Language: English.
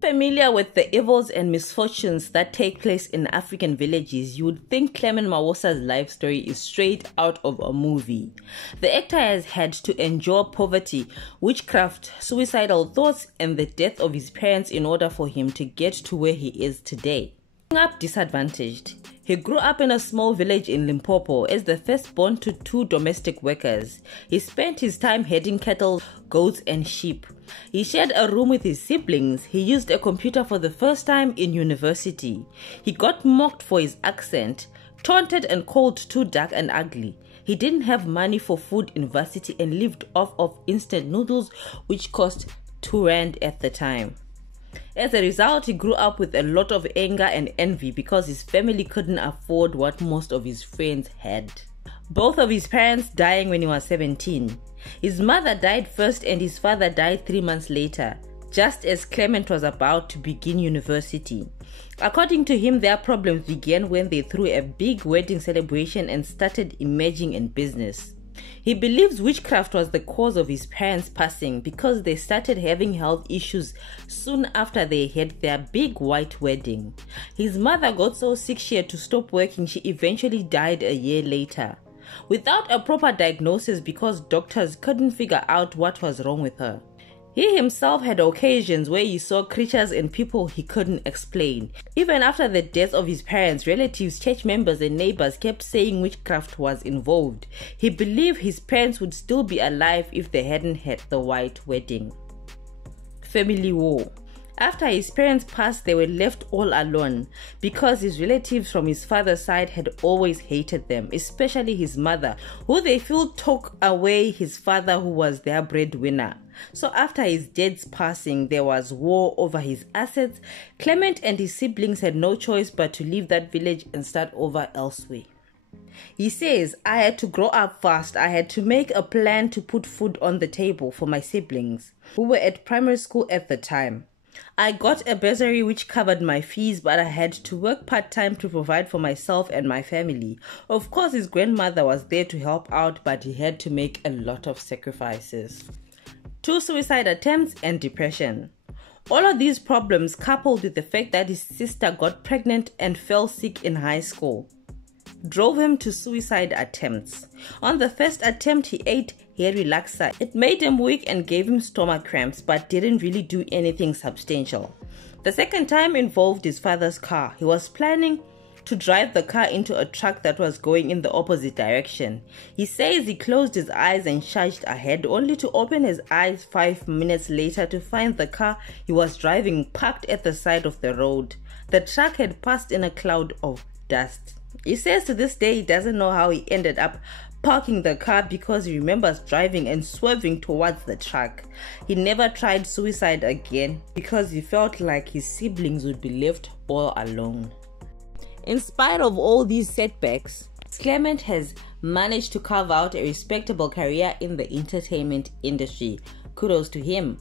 Familiar with the evils and misfortunes that take place in African villages, you would think Clement Maosa's life story is straight out of a movie. The actor has had to endure poverty, witchcraft, suicidal thoughts, and the death of his parents in order for him to get to where he is today. Growing up disadvantaged, he grew up in a small village in Limpopo as the firstborn to 2 domestic workers. He spent his time herding cattle, goats, and sheep. He shared a room with his siblings. He used a computer for the first time in university. He got mocked for his accent, taunted and called too dark and ugly. He didn't have money for food in varsity and lived off of instant noodles, which cost 2 rand at the time. As a result, he grew up with a lot of anger and envy because his family couldn't afford what most of his friends had. Both of his parents dying when he was 17. His mother died first and his father died 3 months later, just as Clement was about to begin university. According to him, their problems began when they threw a big wedding celebration and started emerging in business. He believes witchcraft was the cause of his parents' passing because they started having health issues soon after they had their big white wedding. His mother got so sick she had to stop working. She eventually died a year later, without a proper diagnosis because doctors couldn't figure out what was wrong with her. He himself had occasions where he saw creatures and people he couldn't explain. Even after the death of his parents, relatives, church members, and neighbors kept saying witchcraft was involved. He believed his parents would still be alive if they hadn't had the white wedding. Family war. After his parents passed, they were left all alone because his relatives from his father's side had always hated them, especially his mother, who they feel took away his father, who was their breadwinner. So after his dad's passing, there was war over his assets. Clement and his siblings had no choice but to leave that village and start over elsewhere. He says, "I had to grow up fast. I had to make a plan to put food on the table for my siblings, who were at primary school at the time. I got a bursary which covered my fees, but I had to work part-time to provide for myself and my family. Of course, his grandmother was there to help out, but he had to make a lot of sacrifices." 2 suicide attempts and depression. All of these problems, coupled with the fact that his sister got pregnant and fell sick in high school, drove him to suicide attempts. On the first attempt, he ate hair relaxer. It made him weak and gave him stomach cramps, but didn't really do anything substantial. The second time involved his father's car. He was planning to drive the car into a truck that was going in the opposite direction. He says he closed his eyes and charged ahead, only to open his eyes 5 minutes later to find the car he was driving parked at the side of the road. The truck had passed in a cloud of dust. He says to this day he doesn't know how he ended up parking the car because he remembers driving and swerving towards the truck. He never tried suicide again because he felt like his siblings would be left all alone. In spite of all these setbacks, Clement has managed to carve out a respectable career in the entertainment industry. Kudos to him.